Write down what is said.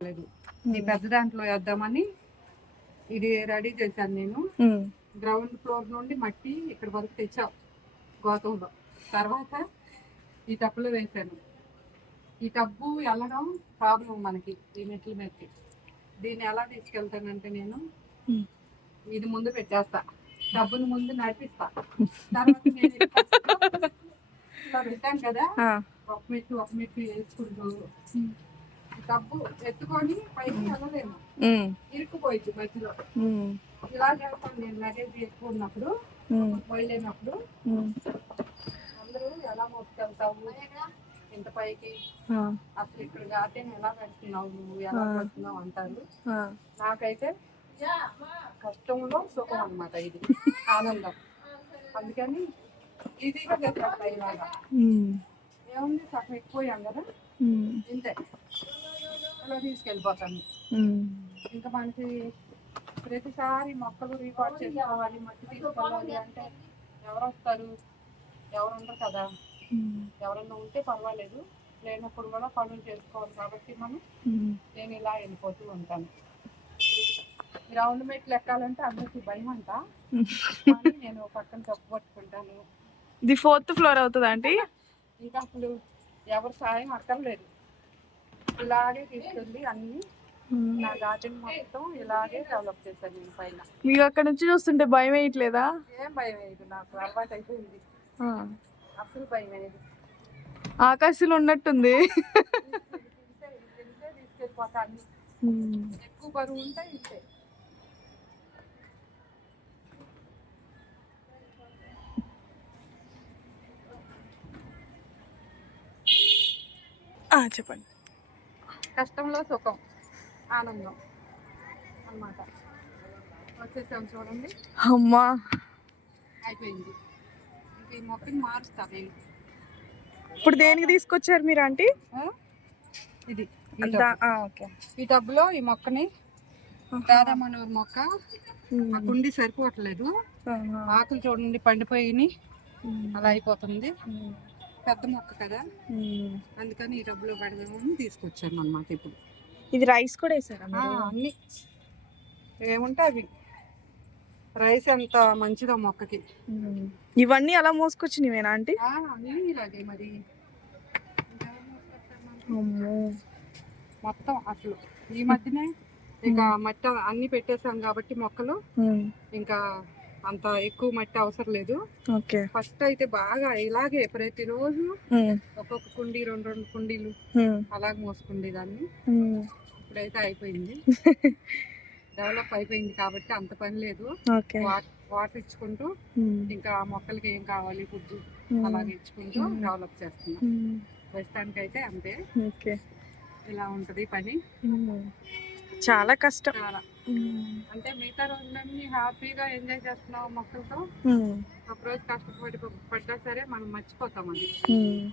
లేదు. ఈ పెద్ద దాంట్లో వేద్దామని ఇది రెడీ చేశాను నేను. గ్రౌండ్ ఫ్లోర్ నుండి మట్టి ఇక్కడ వరకు తెచ్చాం గోతంలో. తర్వాత ఈ టబ్బులో వేసాను ఈ టబ్బు వెళ్ళడం ప్రాబ్లం మనకి ఈ మెట్ల మీదకి దీన్ని ఎలా తీసుకెళ్తానంటే నేను. ఇది ముందు పెట్టేస్తా. డబ్బును ముందు నడిపిస్తా. తర్వాత నేను కదా ఒక మెట్టు ఒక మెట్టు వేసుకుంటూ డబ్బు ఎత్తుకొని పైకి వెళ్ళలేము ఇరుక్కుపోయింది మధ్యలో. ఇలా చేస్తాను నేను లగేజ్ ఎక్కువ ఉన్నప్పుడు ఉమ్, అందరూ ఎలా మోసుకెళ్తావు ఇంత పైకి. అసలు ఇక్కడ గార్డెన్ ఎలా పెడుతున్నావు నువ్వు ఎలా పెడుతున్నావు అంటారు. నాకైతే కష్టంలో సుఖం అన్నమాట ఇది. ఆనందం. అందుకని ఈజీగా చేసేస్తా ఇలాగా ఏముంది సగం ఎక్కువ కదా? ఇంతే. తీసుకెళ్ళిపోతాను. ఇంకా మనకి ప్రతిసారి మొక్కలు రికార్డ్ చేసుకోవాలి మట్టి తీసుకెళ్ళాలి అంటే ఎవరు వస్తారు ఎవరు ఉండరు కదా ఎవరన్నా ఉంటే పర్వాలేదు. లేనప్పుడు కూడా పనులు చేసుకోవాలి కాబట్టి మనం. నేను ఇలా వెళ్ళిపోతూ ఉంటాను. ఈ రౌండ్ మెట్లు ఎక్కాలంటే అందరికి భయం అంట. నేను పక్కన తప్పు పట్టుకుంటాను. ఇది ఫోర్త్ ఫ్లోర్ అవుతుందా ఆంటీ? ఇంకా అసలు ఎవరు సాయం అక్కర్లేదు. ఇలాగే తీసుకెళ్ళి అన్ని నా గార్డెన్ మొత్తం ఇలాగే డెవలప్ చేశాను నేను పైన. మీకు అక్కడ నుంచి చూస్తుంటే భయం వేయట్లేదా? ఏం భయం వేయదు నాకు అలవాటు అయిపోయింది. ఆ. అసలు భయం వేయదు. ఆకాశంలో ఉన్నట్టుంది. తీసుకెళ్ళిపోతా. ఎక్కువ బరువు ఉంటే ఇంతే. ఆ, చెప్పండి. కష్టంలో సుఖం ఆనందం అన్నమాట వచ్చేసాం చూడండి అమ్మా అయిపోయింది ఈ మొక్కని మారుస్తా నేను ఇప్పుడు దేనికి తీసుకొచ్చారు మీరు ఆంటీ? ఇది. ఓకే ఈ టబ్బులో ఈ మొక్కని రాధామనోహర్ మొక్క. ఆ కుండి సరిపోవట్లేదు. ఆకులు చూడండి పండిపోయి. అలా అయిపోతుంది. పెద్ద మొక్క కదా. అందుకని ఈ టబ్బులో పెడదామని తీసుకొచ్చాను అన్నమాట ఇప్పుడు. ఇది రైస్ కూడా వేసారా? అన్ని. ఏముంటే అవి. రైస్ ఎంత మంచిదో మొక్కకి. ఇవన్నీ అలా మోసుకొచ్చినవేనా అన్నీ ఇలాగే మరి. మొత్తం అసలు. ఈ మధ్యనే ఇక మట్టి అన్ని పెట్టేసాం కాబట్టి మొక్కలు. ఇంకా అంత ఎక్కువ మట్టి అవసరం లేదు ఓకే ఫస్ట్ అయితే బాగా ఇలాగే ప్రతిరోజు. ఒక్కొక్క కుండీ రెండు రెండు కుండీలు. అలాగే మోసుకుండేదాన్ని. ఇప్పుడైతే అయిపోయింది డెవలప్ అయిపోయింది కాబట్టి అంత పని లేదు వాటర్ ఇచ్చుకుంటూ. ఇంకా మొక్కలకి ఏం కావాలి ఫుడ్. అలాగే ఇచ్చుకుంటూ డెవలప్ చేస్తున్నాం. ప్రస్తుతానికి అయితే అంతే ఓకే ఇలా ఉంటది పని. చాలా కష్టం. అంటే మిగతా రోజులన్నీ హ్యాపీగా ఎంజాయ్ చేస్తున్నాం మొక్కలతో. ఒక రోజు కష్టపడి పడ్డా సరే మనం మర్చిపోతాం అది ఉమ్.